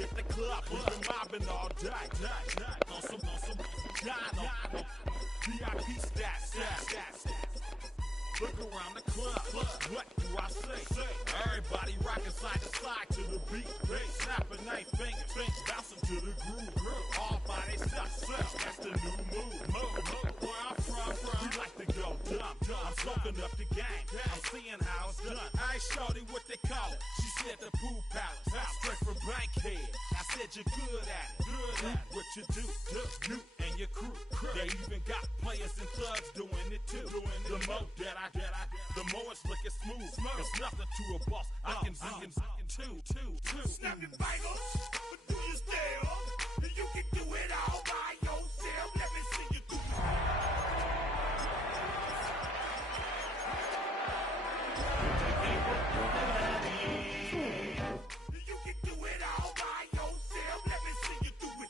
hit the club, we've been mobbing all day. On some God, VIP stats. Look around the club, what do I say? Everybody rocking side to side to the beat. Snapping they fingers, bouncing to the groove. All by themselves, that's the new move. Where I'm from, we like to go dumb. I'm soaking up the game, I'm seeing how it's done. I ain't shorty what they call it. She said the pool palace, straight from Bankhead. I said you're good at it. What you do, you and your crew. They even got players and thugs doing it too. The more that I get, the more it's looking smooth. It's nothing to a boss. I can two. Snap your fingers, but do you still? You can do it all by yourself. Let me see you do it. You can do it all by yourself. Let me see you do it.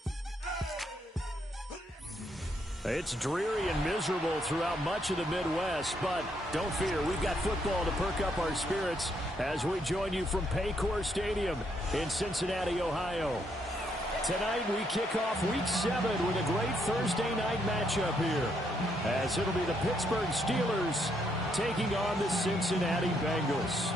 It's dreary and miserable throughout much of the Midwest, but don't fear, we've got football to perk up our spirits as we join you from Paycor Stadium in Cincinnati, Ohio. Tonight we kick off Week 7 with a great Thursday night matchup here, as it'll be the Pittsburgh Steelers taking on the Cincinnati Bengals.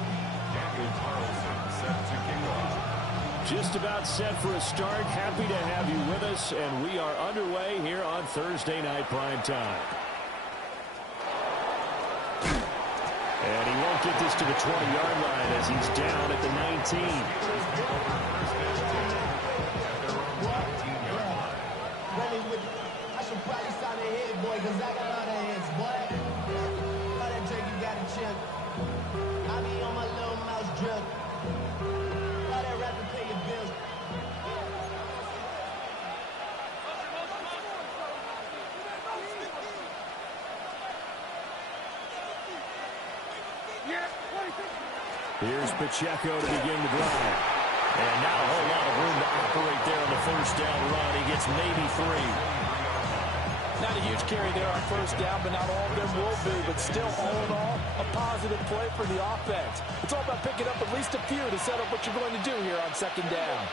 Just about set for a start. Happy to have you with us, and we are underway here on Thursday Night Prime Time. And he won't get this to the 20-yard line as he's down at the 19. I should probably sign a head, boy, because I got all the heads, boy. All that drink you got to chip. I be on my little mouse drip. All that rap to pay your bills. Here's Pacheco to begin the drive. And not a whole lot of room to operate there on the first down run. He gets maybe 3. Not a huge carry there on first down, but not all of them will be. But still, all in all, a positive play for the offense. It's all about picking up at least a few to set up what you're going to do here on second down.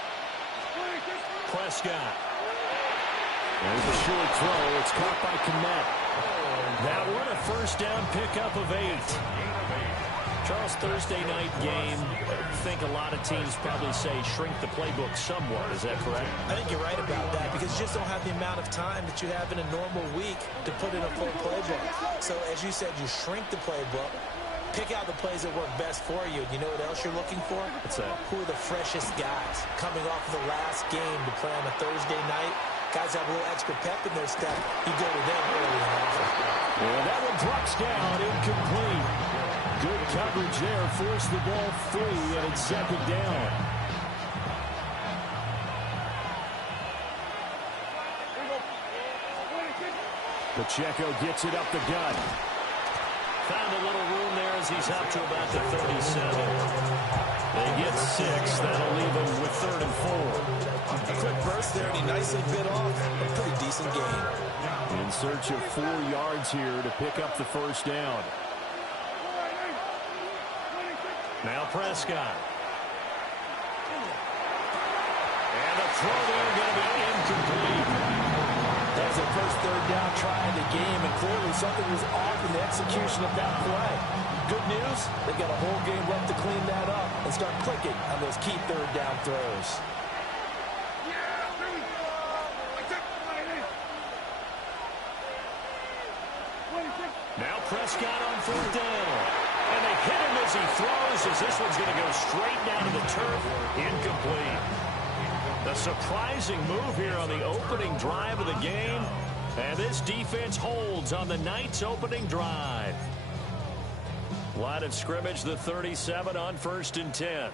Prescott. There's a short throw. It's caught by Kmet. That one a first down pickup of 8. Charles, Thursday night game, I think a lot of teams probably say shrink the playbook somewhat. Is that correct? I think you're right about that because you just don't have the amount of time that you have in a normal week to put in a full playbook. So, as you said, you shrink the playbook, pick out the plays that work best for you. You know what else you're looking for? What's that? Who are the freshest guys coming off of the last game to play on a Thursday night? Guys have a little extra pep in their step. You go to them early and often. Yeah, that one drops down, incomplete. Good coverage there, forced the ball free, and it's second down. Pacheco gets it up the gut. Found a little room there as he's up to about the 37. They get 6. That'll leave him with 3rd and 4. A quick burst there, and he nicely bit off a pretty decent gain. In search of 4 yards here to pick up the first down. Now Prescott. And the throw there going to be incomplete. That's the first third down try in the game, and clearly something was off in the execution of that play. Good news, they've got a whole game left to clean that up and start clicking on those key third down throws. Now Prescott on 4th down. And they hit him as he throws, as this one's going to go straight down to the turf. Incomplete. A surprising move here on the opening drive of the game. And this defense holds on the night's opening drive. Line of scrimmage, the 37 on 1st and 10.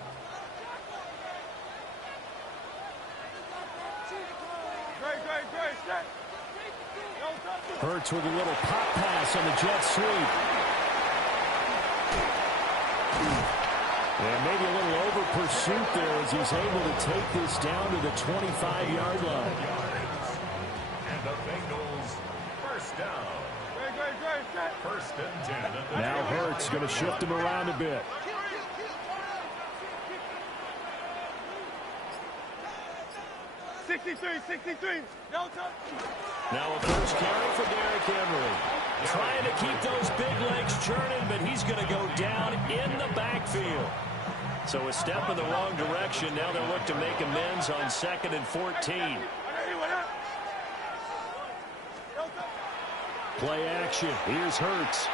Hurts with a little pop pass on the jet sweep. And maybe a little over pursuit there as he's able to take this down to the 25-yard line. And the Bengals first down. First and 10. Now Hurts going to shift him around a bit. 63. No touch. Now a first carry for Derrick Henry. Trying to keep those big legs churning, but he's going to go down in the backfield. So a step in the wrong direction. Now they'll look to make amends on 2nd and 14. Play action. Here's Hurts.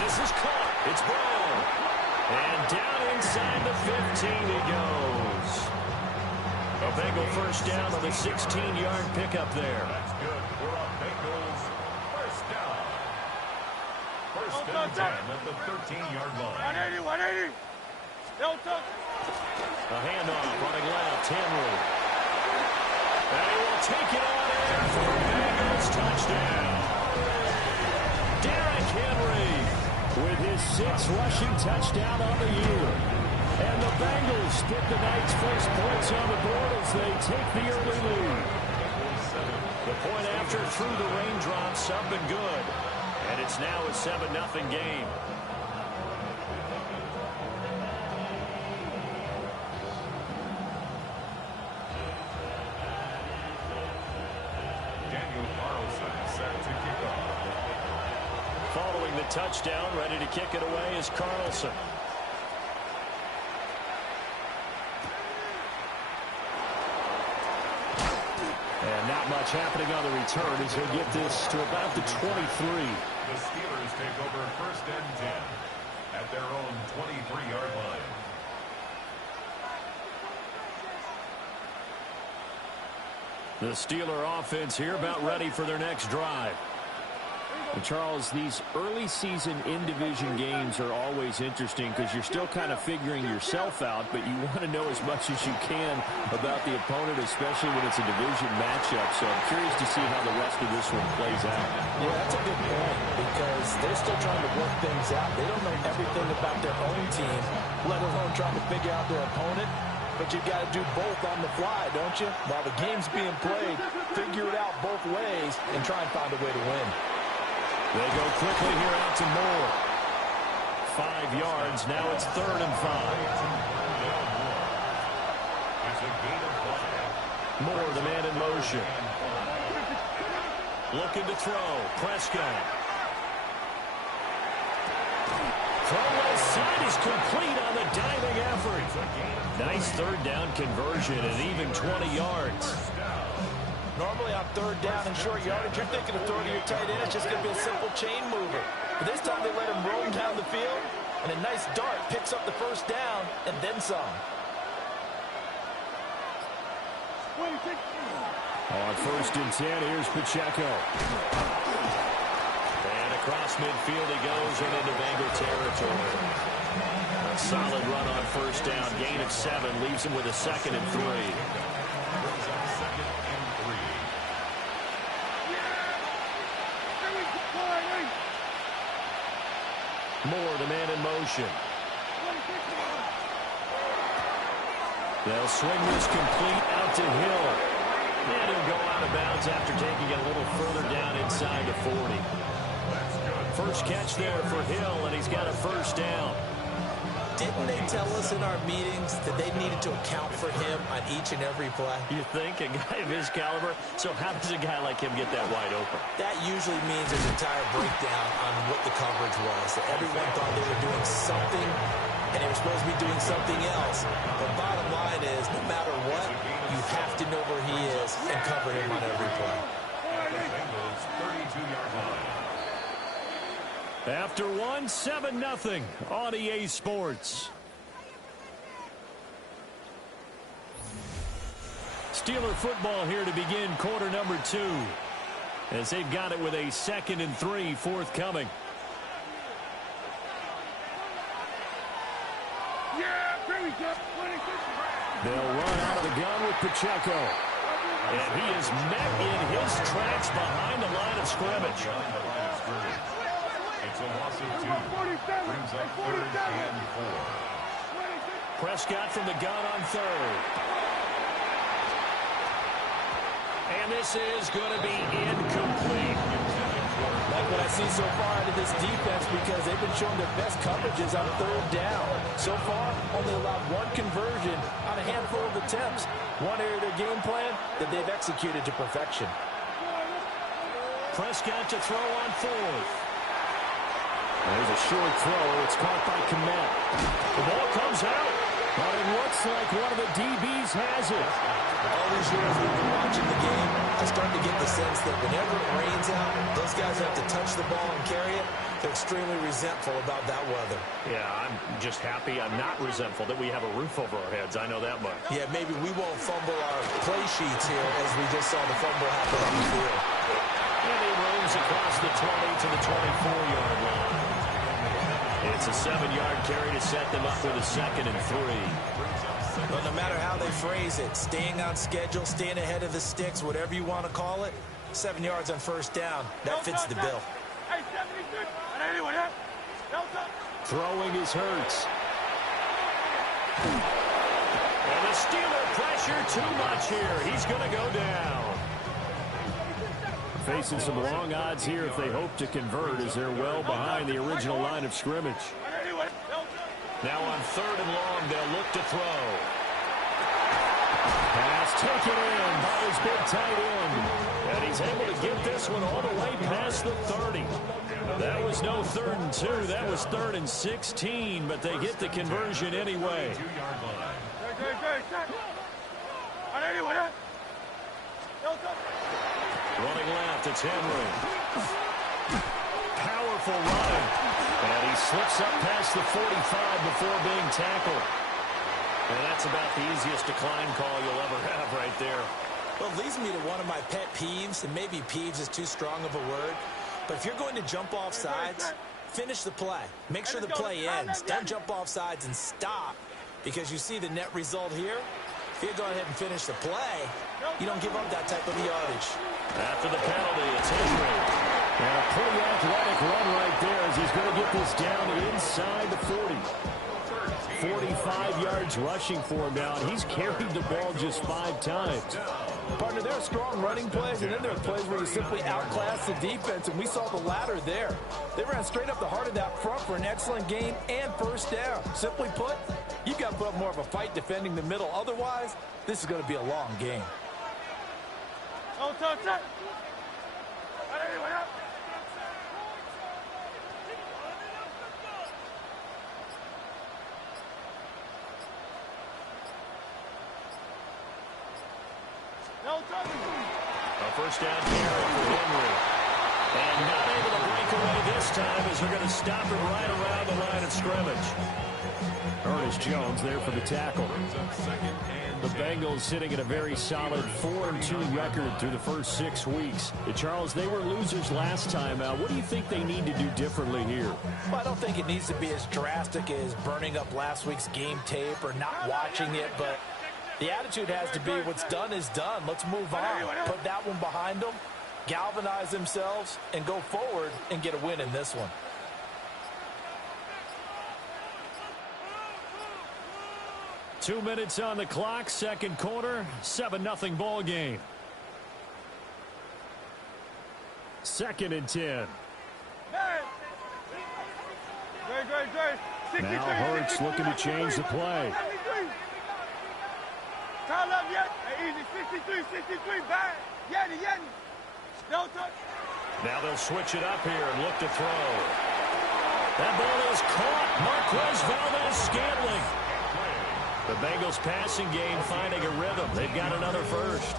This is caught. It's Brown. And down inside the 15 he goes. A Bengal first down on the 16-yard pickup there. That's good for a Bengals first down. First and 10 at the 13-yard line. 180. No touch. A handoff running left. Henry. And he will take it on air for a Bengals touchdown. Derrick Henry with his 6th rushing touchdown on the year. And the Bengals get the night's first points on the board as they take the early lead. The point after through the raindrops up and good. And it's now a 7-0 game. Following the touchdown, ready to kick it away is Carlson. And not much happening on the return as he'll get this to about the 23. The Steelers take over first and 10 at their own 23-yard line. The Steeler offense here about ready for their next drive. And Charles, these early season in-division games are always interesting because you're still kind of figuring yourself out, but you want to know as much as you can about the opponent, especially when it's a division matchup. So I'm curious to see how the rest of this one plays out. Yeah, that's a good point because they're still trying to work things out. They don't know everything about their own team, let alone trying to figure out their opponent. But you've got to do both on the fly, don't you? While the game's being played, figure it out both ways and try and find a way to win. They go quickly here out to Moore. 5 yards. Now it's 3rd and 5. Moore, the man in motion. Looking to throw. Prescott. From left side is complete on the diving effort. Nice 3rd down conversion and even 20 yards. Normally on 3rd down and short yardage, you're thinking of throwing to your tight end. It's just going to be a simple chain mover. But this time they let him roam down the field, and a nice dart picks up the first down and then some. On 1st and 10, here's Pacheco. And across midfield he goes and into Bengal territory. A solid run on 1st down. Gain of 7 leaves him with a 2nd and 3. Moore, the man in motion. They'll swing this complete out to Hill. And he'll go out of bounds after taking it a little further down inside the 40. First catch there for Hill, and he's got a 1st down. Didn't they tell us in our meetings that they needed to account for him on each and every play? You think? A guy of his caliber? So how does a guy like him get that wide open? That usually means there's a entire breakdown on what the coverage was. That everyone thought they were doing something, and they were supposed to be doing something else. The bottom line is, no matter what, you have to know where he is and cover him on every play. After 7-0 on EA Sports. Steeler football here to begin quarter number 2. As they've got it with a 2nd and 3 forthcoming. They'll run out of the gun with Pacheco. And he is met in his tracks behind the line of scrimmage. It's a loss of 2. Brings up 3rd and 4. Prescott from the gun on 3rd. And this is going to be incomplete. Like what I see so far out of this defense because they've been showing their best coverages on third down. So far, only allowed one conversion on a handful of attempts. One area of their game plan that they've executed to perfection. Prescott to throw on fourth. There's a short throw. It's caught by Kmet. The ball comes out. But it looks like one of the DBs has it. All these years we've been watching the game, I start to get the sense that whenever it rains out, those guys have to touch the ball and carry it. They're extremely resentful about that weather. Yeah, I'm just happy I'm not resentful that we have a roof over our heads. I know that much. Yeah, maybe we won't fumble our play sheets here as we just saw the fumble happen on the field. And he roams across the 20 to the 24-yard line. It's a 7-yard carry to set them up with a 2nd and 3. But no matter how they phrase it, staying on schedule, staying ahead of the sticks, whatever you want to call it, 7 yards on first down, that fits the bill. Throwing is Hurts. And the Steeler pressure too much here. He's going to go down. Facing some long odds here if they hope to convert as they're well behind the original line of scrimmage. Now on 3rd and long, they'll look to throw. Pass taken in by his big tight end. And he's able to get this one all the way past the 30. That was no 3rd and 2. That was 3rd and 16, but they get the conversion anyway. Running left, it's Henry. Powerful running. And he slips up past the 45 before being tackled. And that's about the easiest decline call you'll ever have right there. Well, it leads me to one of my pet peeves, and maybe peeves is too strong of a word, but if you're going to jump off sides, finish the play. Make sure the play ends. Don't jump off sides and stop, because you see the net result here. If you go ahead and finish the play, you don't give up that type of yardage. After the penalty, it's Henry. And a pretty athletic run right there as he's going to get this down inside the 40. 45 yards rushing for him now, and he's carried the ball just 5 times. Partner, there are strong running plays, and then there are plays where you simply outclass the defense, and we saw the latter there. They ran straight up the heart of that front for an excellent gain and first down. Simply put, you've got to put up more of a fight defending the middle. Otherwise, this is going to be a long game. A first down carry for Henry. And not able to break away this time as they're going to stop him right around the line of scrimmage. Ernest Jones there for the tackle. The Bengals sitting at a very solid 4-2 record through the first 6 weeks. Charles, they were losers last time out. What do you think they need to do differently here? Well, I don't think it needs to be as drastic as burning up last week's game tape or not watching it, but the attitude has to be what's done is done. Let's move on. Put that one behind them, galvanize themselves, and go forward and get a win in this one. Two minutes on the clock, second quarter, 7-0 ball game. 2nd and 10. Now Hurts looking to change the play. Now they'll switch it up here and look to throw. That ball is caught. Marquez Valdes-Scantling. The Bengals passing game finding a rhythm. They've got another first.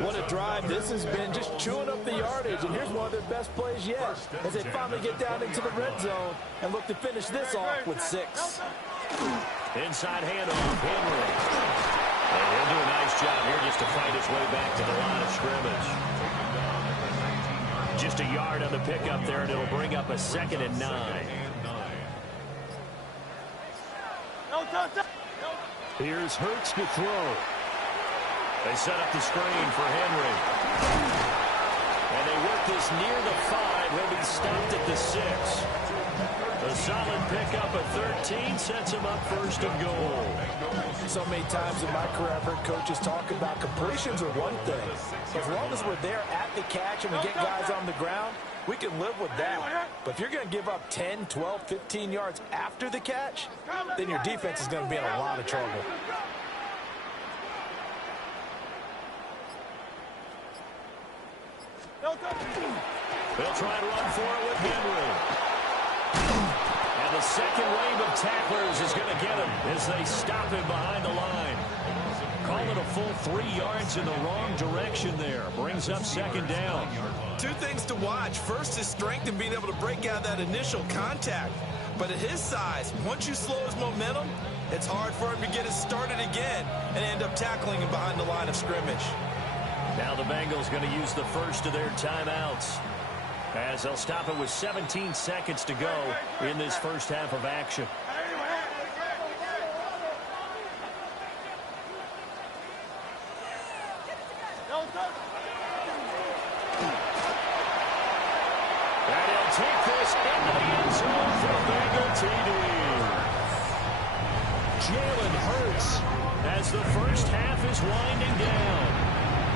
What a drive this has been, just chewing up the yardage, and here's one of their best plays yet as they finally get down into the red zone and look to finish this off with 6. Inside handoff, Henry. And he'll do a nice job here just to fight his way back to the line of scrimmage. Just a yard on the pickup there, and it'll bring up a 2nd and 9. Here's Hurts to throw. They set up the screen for Henry. And they work this near the 5. He'll be stopped at the 6. A solid pickup at 13 sets him up first and goal. So many times in my career I've heard coaches talk about completions are one thing. As long as we're there at the catch and we get guys on the ground, we can live with that. But if you're going to give up 10, 12, 15 yards after the catch, then your defense is going to be in a lot of trouble. They'll try to run for it with Henry. And the second wave of tacklers is going to get him as they stop him behind the line. Call it a full 3 yards in the wrong direction there. Brings up second down. Two things to watch. First is strength and being able to break out that initial contact. But at his size, once you slow his momentum, it's hard for him to get it started again and end up tackling him behind the line of scrimmage. Now the Bengals going to use the first of their timeouts, as they'll stop it with 17 seconds to go in this first half of action. And he'll take this into the end zone for a Bengal TD. Jalen Hurts as the first half is winding down.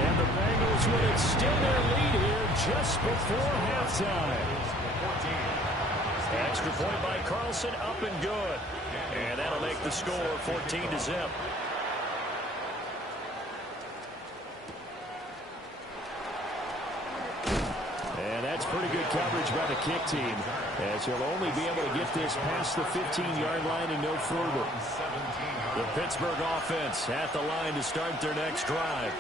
And the Bengals will extend their lead here just before halftime. Extra point by Carlson, up and good. And that'll make the score 14-0. And that's pretty good coverage by the kick team, as he'll only be able to get this past the 15-yard line and no further. The Pittsburgh offense at the line to start their next drive.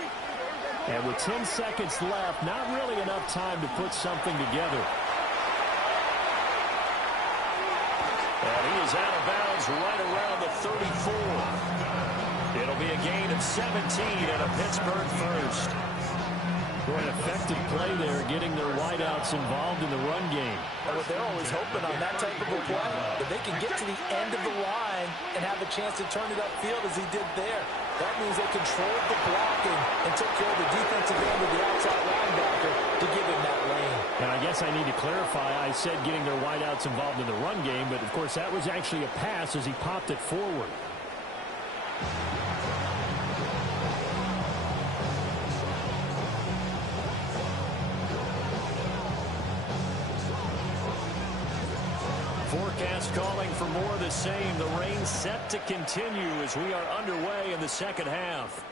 And with 10 seconds left, not really enough time to put something together. And he is out of bounds right around the 34. It'll be a gain of 17 and a Pittsburgh first. For an effective play there, getting their wideouts involved in the run game. And what they're always hoping on that type of a play, that they can get to the end of the line and have a chance to turn it upfield as he did there. That means they controlled the blocking and took care of the defensive end of the outside linebacker to give him that lane. And I guess I need to clarify, I said getting their wideouts involved in the run game, but of course that was actually a pass as he popped it forward. Forecast calling for more of the same. The rain set to continue as we are underway in the second half.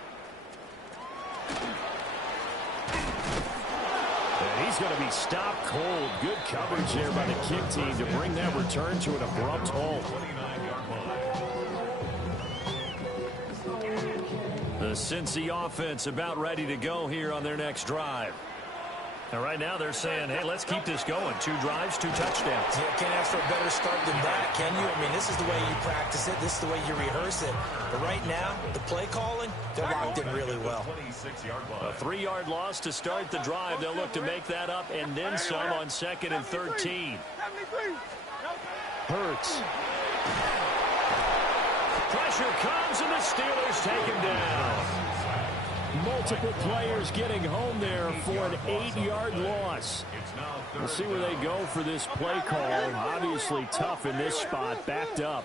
And he's going to be stopped cold. Good coverage there by the kick team to bring that return to an abrupt halt. The Cincy offense about ready to go here on their next drive. And right now they're saying, hey, let's keep this going. 2 drives, 2 touchdowns. Yeah, can't ask for a better start than that, can you? I mean, this is the way you practice it. This is the way you rehearse it. But right now, the play calling, they're locked in really well. A 3-yard loss to start the drive. They'll look to make that up and then some on 2nd and 13. Hurts. Pressure comes and the Steelers take him down. Multiple players getting home there for an 8-yard loss. We'll see where they go for this play call. Obviously tough in this spot, backed up.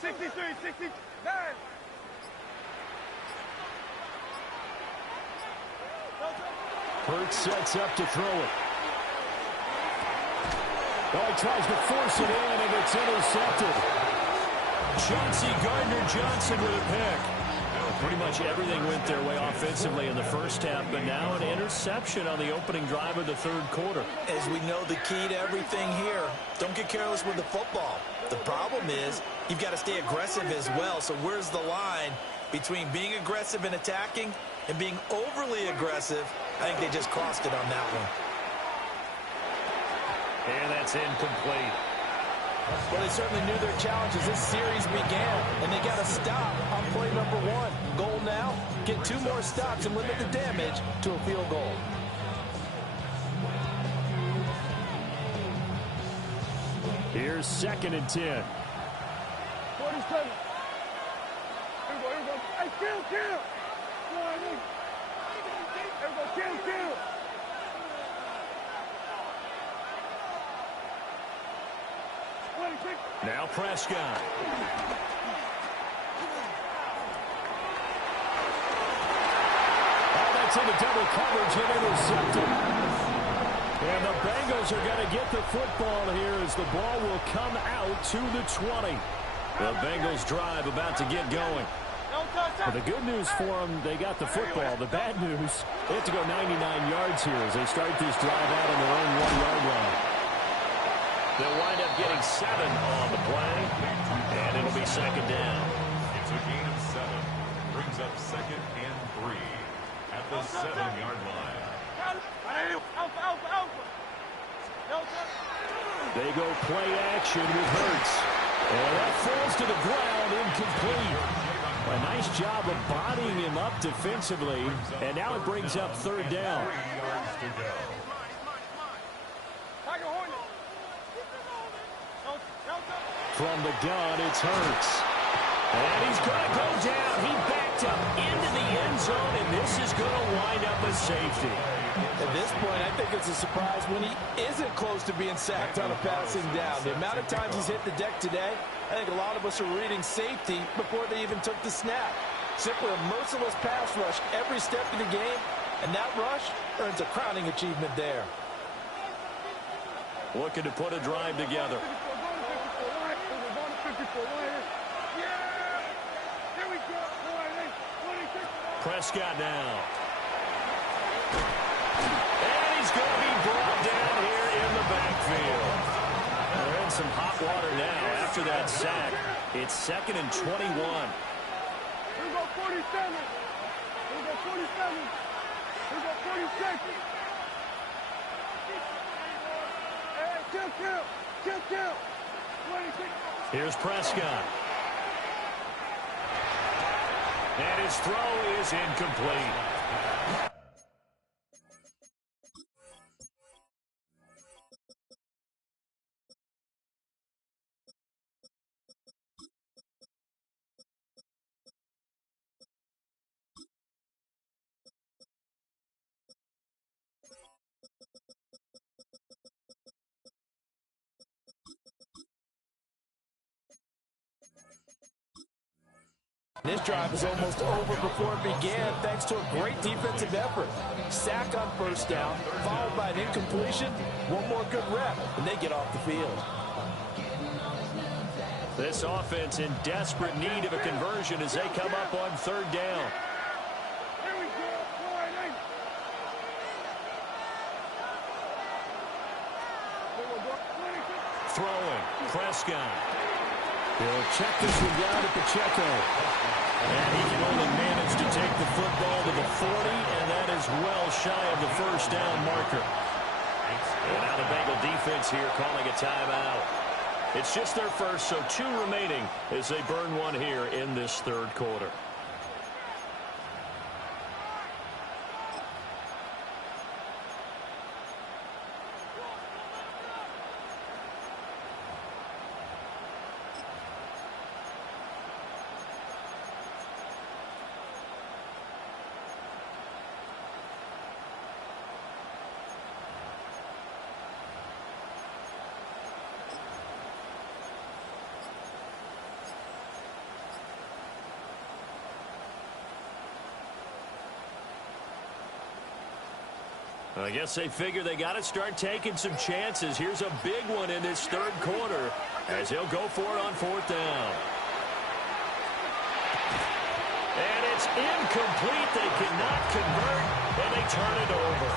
63, 69. Hurts sets up to throw it. Oh, he tries to force it in, and it's intercepted. Chauncey Gardner-Johnson with a pick. Pretty much everything went their way offensively in the first half, but now an interception on the opening drive of the 3rd quarter. As we know, the key to everything here, don't get careless with the football. The problem is you've got to stay aggressive as well. So where's the line between being aggressive and attacking and being overly aggressive? I think they just crossed it on that one. And that's incomplete. Well, they certainly knew their challenge as this series began, and they got to stop on play number 1. Goal now, get 2 more stops and limit the damage to a field goal. Here's 2nd and 10. 47. Here we go. Hey, kill. You know what I mean? Here we go, kill. Now Prescott. Oh, that's into double coverage and intercepted. And the Bengals are going to get the football here as the ball will come out to the 20. The Bengals drive about to get going. Well, the good news for them, they got the football. The bad news, they have to go 99 yards here as they start this drive out on their own 1-yard line. They'll wind up getting 7 on the play, and it'll be second down. It's a gain of 7. Brings up 2nd and 3 at the 7-yard line. They go play action with Hurts. And that falls to the ground, incomplete. A nice job of bodying him up defensively, and now it brings up 3rd down. 3 yards to go. From the gun, it's Hurts. And he's going to go down. He backed up into the end zone, and this is going to wind up a safety. At this point, I think it's a surprise when he isn't close to being sacked on a passing down. The amount of times he's hit the deck today, I think a lot of us are reading safety before they even took the snap. Simply a merciless pass rush every step of the game, and that rush earns a crowning achievement there. Looking to put a drive together. Prescott now. And he's going to be brought down here in the backfield. They're in some hot water now after that sack. It's 2nd and 21. Here we go 47. Here we go 47. Here we go 46. Hey, kill. 26. Here's Prescott. And his throw is incomplete. This drive is almost over before it began thanks to a great defensive effort. Sack on 1st down, followed by an incompletion. One more good rep, and they get off the field. This offense in desperate need of a conversion as they come up on 3rd down. Here we go. Throwing, Prescott. He'll check this one down at Pacheco. And he can only manage to take the football to the 40, and that is well shy of the 1st down marker. And now the Bengal defense here calling a timeout. It's just their first, so 2 remaining as they burn one here in this 3rd quarter. I guess they figure they got to start taking some chances. Here's a big one in this 3rd quarter as he'll go for it on 4th down. And it's incomplete. They cannot convert, and they turn it over.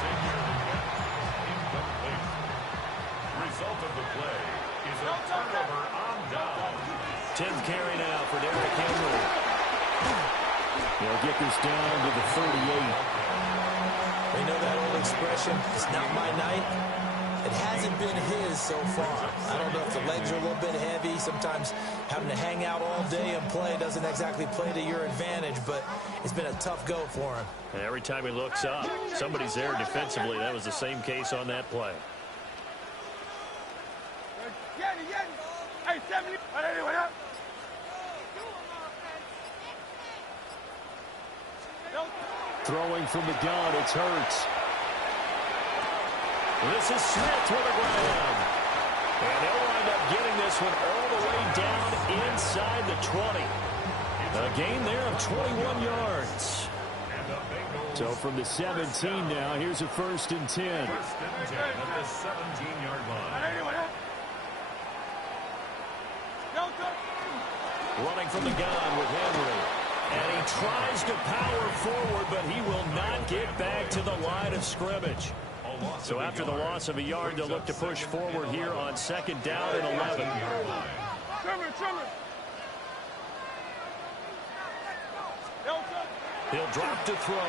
Incomplete. Result of the play is a turnover on down. 10th carry now for Derrick Henry. They'll get this down to the 38. You know that old expression, it's not my night? It hasn't been his so far. I don't know if the legs are a little bit heavy. Sometimes having to hang out all day and play doesn't exactly play to your advantage, but it's been a tough go for him. And every time he looks up, somebody's there defensively. That was the same case on that play. Hey, 70. Throwing from the gun, it's Hurts. This is Smith with the ground. And they'll wind up getting this one all the way down inside the 20. A gain there of 21 yards. So from the 17 now, here's a 1st and 10. 1st and 10 at the 17-yard line. Running from the gun with Henry. And he tries to power forward, but he will not get back to the line of scrimmage. So after the loss of a yard, they'll look to push forward here on 2nd down and 11. He'll drop to throw. A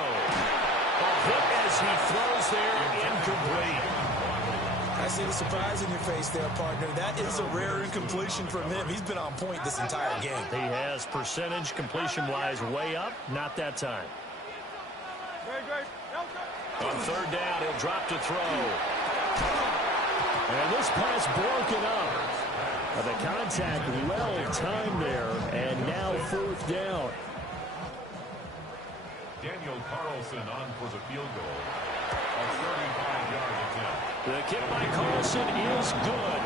hit as he throws there, incomplete. I see the surprise in your face there, partner. That is a rare incompletion from him. He's been on point this entire game. He has percentage completion-wise way up. Not that time. On 3rd down, he'll drop to throw. And this pass broken up. The contact well timed there, and now 4th down. Daniel Carlson on for the field goal. A 35-yard attempt. The kick by Carlson is good.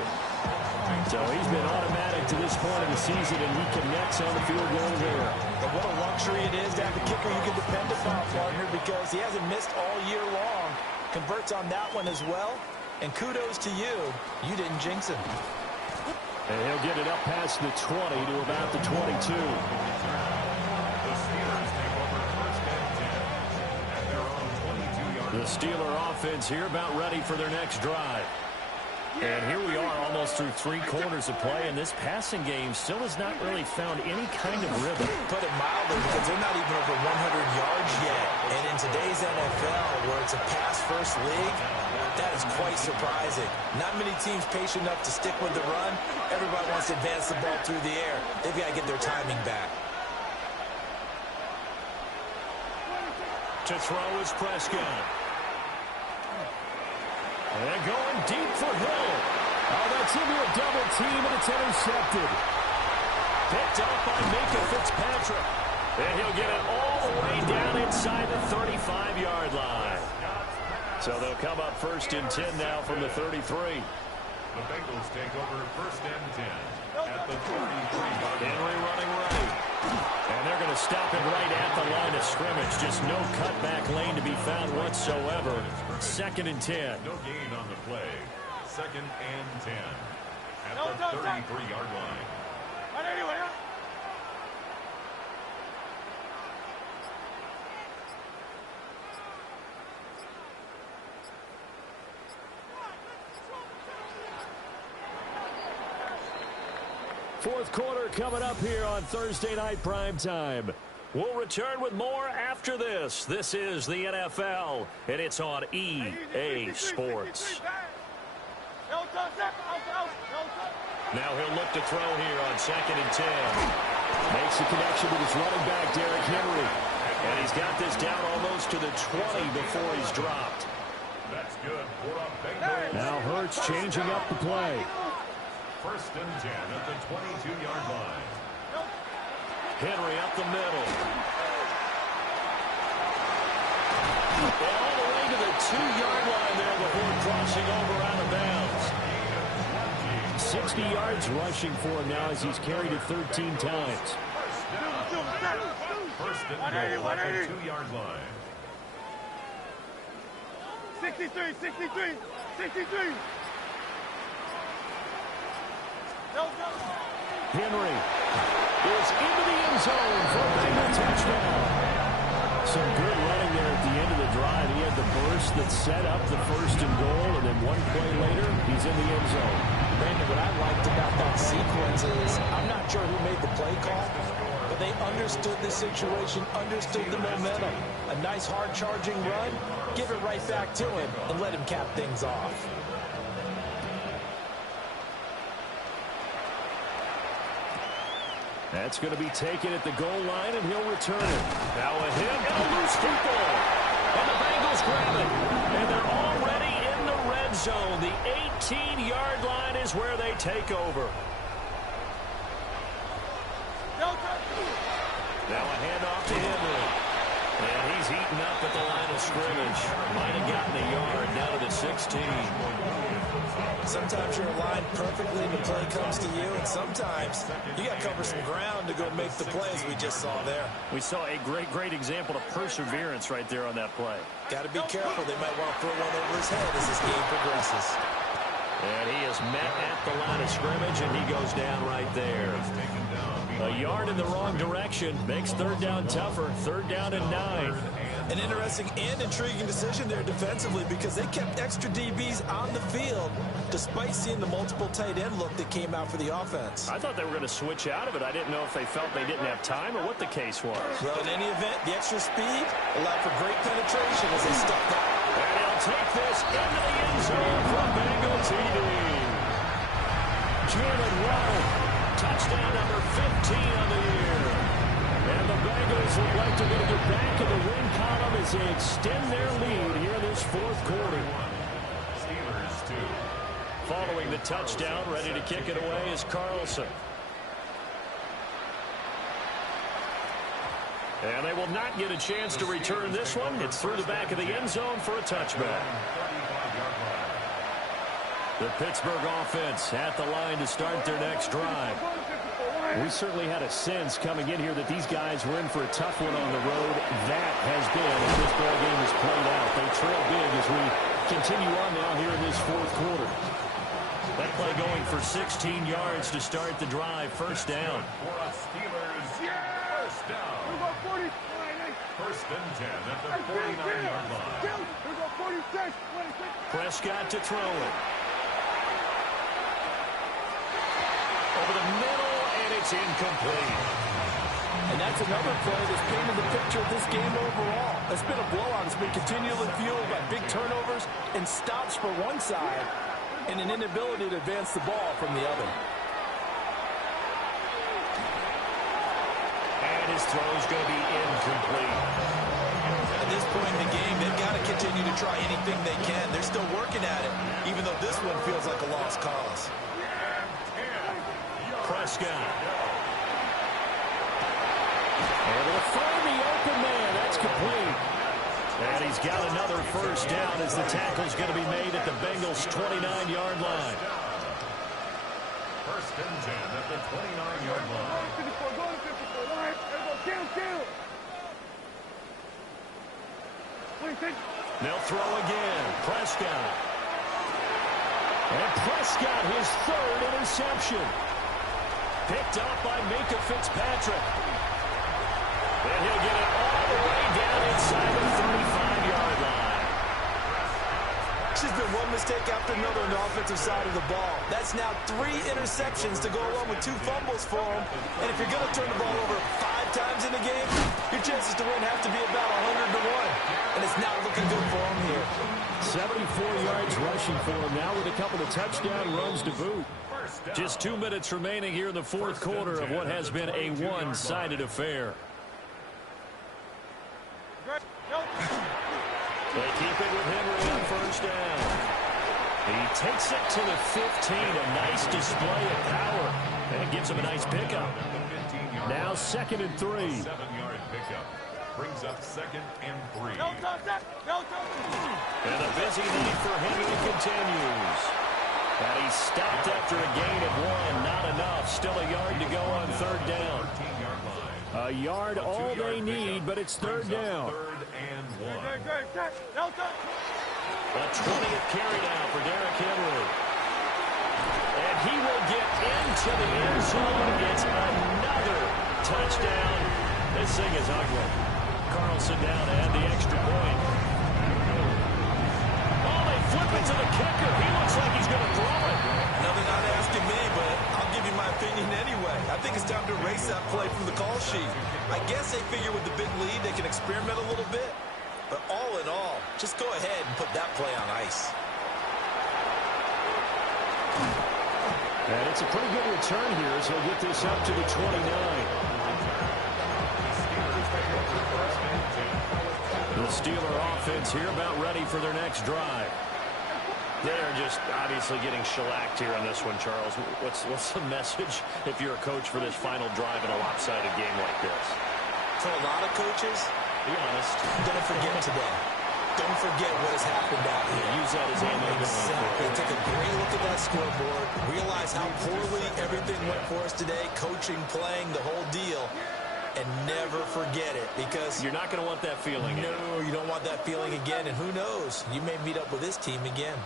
So he's been automatic to this point of the season, and he connects on the field goal there. And what a luxury it is to have a kicker you can depend upon, partner, because he hasn't missed all year long. Converts on that one as well. And kudos to you. You didn't jinx him. And he'll get it up past the 20 to about the 22. The Steeler offense here about ready for their next drive. And here we are almost through 3 quarters of play, and this passing game still has not really found any kind of rhythm. Put it mildly, because they're not even over 100 yards yet. And in today's NFL, where it's a pass-first league, that is quite surprising. Not many teams patient enough to stick with the run. Everybody wants to advance the ball through the air. They've got to get their timing back. To throw is Prescott. And going deep for Hill. Oh, that's into a double team, and it's intercepted. Picked up by Minkah Fitzpatrick. And he'll get it all the way down inside the 35-yard line. So they'll come up 1st and 10 now from the 33. The Bengals take over 1st and 10 at the 33-yard line. Henry running right. And they're going to stop it right at the line of scrimmage. Just no cutback lane to be found whatsoever. 2nd and 10. No gain on the play. 2nd and 10 at the 33-yard line. Fourth quarter coming up here on Thursday Night Primetime. We'll return with more after this. This is the NFL, and it's on EA Sports. Now he'll look to throw here on 2nd and 10. Makes the connection with his running back, Derrick Henry. And he's got this down almost to the 20 before he's dropped. That's good for a Bengals. Now Hurts changing up the play. 1st and 10 at the 22-yard line. Henry up the middle. All the way to the 2-yard line there before crossing over out of bounds. 60 yards rushing for him now as he's carried it 13 times. 1st and goal at the 2-yard line. 63. Henry is into the end zone for a Bengal touchdown. Some good running there at the end of the drive. He had the burst that set up the 1st and goal, and then one play later, he's in the end zone. Brandon, what I liked about that sequence is I'm not sure who made the play call, but they understood the situation, understood the momentum. A nice hard-charging run, give it right back to him, and let him cap things off. That's going to be taken at the goal line, and he'll return it. Now a hit and a loose football. And the Bengals grab it. And they're already in the red zone. The 18-yard line is where they take over. Now a handoff to Henry. And he's eaten up at the line of scrimmage. Might have gotten a yard down to the 16. Sometimes you're aligned perfectly and the play comes to you, and sometimes you got to cover some ground to go make the plays we just saw there. We saw a great example of perseverance right there on that play. Got to be careful. They might want to throw one over his head as this game progresses. And he is met at the line of scrimmage, and he goes down right there. A yard in the wrong direction makes third down tougher. Third down and 9. An interesting and intriguing decision there defensively because they kept extra DBs on the field despite seeing the multiple tight end look that came out for the offense. I thought they were going to switch out of it. I didn't know if they felt they didn't have time or what the case was. Well, in any event, the extra speed allowed for great penetration as they stepped out. And he'll take this into the end zone from Bengal TD. Jalen Waddle, touchdown number 15 on the year. And the Bengals would like to get back in the win column as they extend their lead here in this fourth quarter. Steelers 2. Following the touchdown, ready to kick it away is Carlson. And they will not get a chance to return this one. It's through the back of the end zone for a touchback. The Pittsburgh offense at the line to start their next drive. We certainly had a sense coming in here that these guys were in for a tough one on the road. That has been as this ball game has played out. They trail big as we continue on now here in this fourth quarter. That play going for 16 yards to start the drive. First down. For us Steelers, first down. First and 10 at the 49-yard line. Prescott to throw it. Over the middle, and it's incomplete. And that's another play that's painted the picture of this game overall. It's been a blowout. It's been continually fueled by big turnovers and stops for one side and an inability to advance the ball from the other. And his throw's going to be incomplete. At this point in the game, they've got to continue to try anything they can. They're still working at it, even though this one feels like a lost cause. Prescott. And to find the open man. That's complete. And he's got another first down as the tackle's going to be made at the Bengals' 29-yard line. First and 10 at the 29-yard line. They'll throw again. Prescott. And Prescott, his third interception. Picked up by Minka Fitzpatrick. And he'll get it all the way down inside the 35-yard line. There's been one mistake after another on the offensive side of the ball. That's now 3 interceptions to go along with 2 fumbles for him. And if you're going to turn the ball over 5 times in the game, your chances to win have to be about 100 to 1. And it's not looking good for him here. 74 yards rushing for him now with a couple of touchdown runs to boot. Just 2 minutes remaining here in the fourth quarter of what has been a one-sided affair. They keep it with Henry on first down. He takes it to the 15. A nice display of power. And gives him a nice pickup. Now 2nd and 3. 7-yard pickup. Brings up 2nd and 3. And a busy night for Henry continues. And he's stopped after a gain of 1. Not enough. Still a yard to go on third down. 13-yard line. A yard all they need, but it's third down. 3rd and 1. The 20th carry now for Derrick Henry. And he will get into the end zone. It's another touchdown. This thing is ugly. Carlson down to add the extra point. Oh, they flip it to the kicker. He looks like he's going to throw it. No, they're not asking me, but I'll give you my opinion anyway. I think it's time to erase that play from the call sheet. I guess they figure with the big lead they can experiment a little bit. But all in all, just go ahead and put that play on ice. And it's a pretty good return here as he'll get this up to the 29. The Steeler offense here about ready for their next drive. They're just obviously getting shellacked here on this one, Charles. What's the message if you're a coach for this final drive in a lopsided game like this? For a lot of coaches, Be honest. Don't forget today. Don't forget what has happened out here. Use that as ammo. Exactly. Take a great look at that scoreboard. Realize how poorly everything went for us today. Coaching, playing, the whole deal. And never forget it, because you're not going to want that feeling. No, you don't want that feeling again. And who knows? You may meet up with this team again.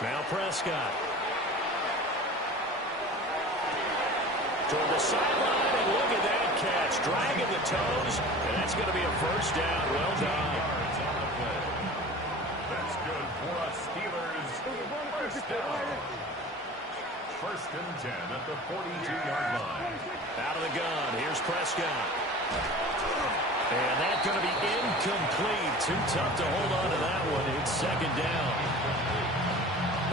Now Prescott. Toward the sideline, and look at that catch. Dragging the toes, and that's going to be a first down. Well done. That's good for us Steelers. First down. First and 10 at the 42-yard line. Out of the gun. Here's Prescott. And that's going to be incomplete. Too tough to hold on to that one. It's second down.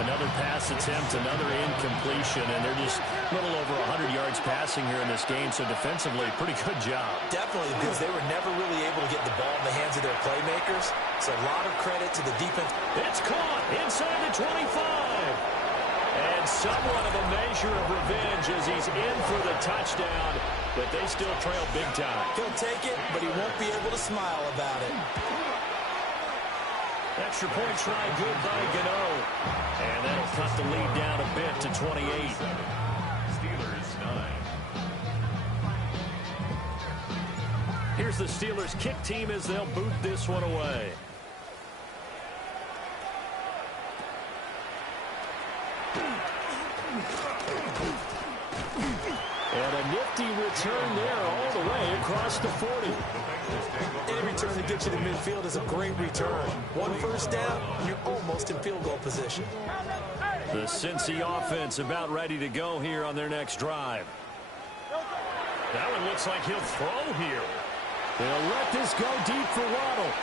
Another pass attempt, another incompletion, and they're just a little over 100 yards passing here in this game, so defensively, pretty good job. Definitely, because they were never really able to get the ball in the hands of their playmakers, so a lot of credit to the defense. It's caught inside the 25. And somewhat of a measure of revenge as he's in for the touchdown, but they still trail big time. He'll take it, but he won't be able to smile about it. Extra point try good by Gano. And that'll cut the lead down a bit to 28. Steelers 9. Here's the Steelers kick team as they'll boot this one away. And a nifty return there all the way across the 40. Any return to get you to midfield is a great return. One first down, you're almost in field goal position. The Cincy offense about ready to go here on their next drive. That one looks like he'll throw here. They'll let this go deep for Waddle.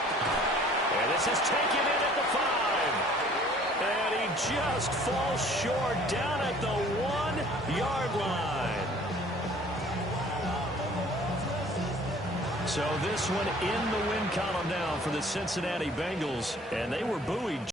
And this is taken in at the 5. And he just falls short down at the 1-yard line. So this one in the win column now for the Cincinnati Bengals, and they were buoyed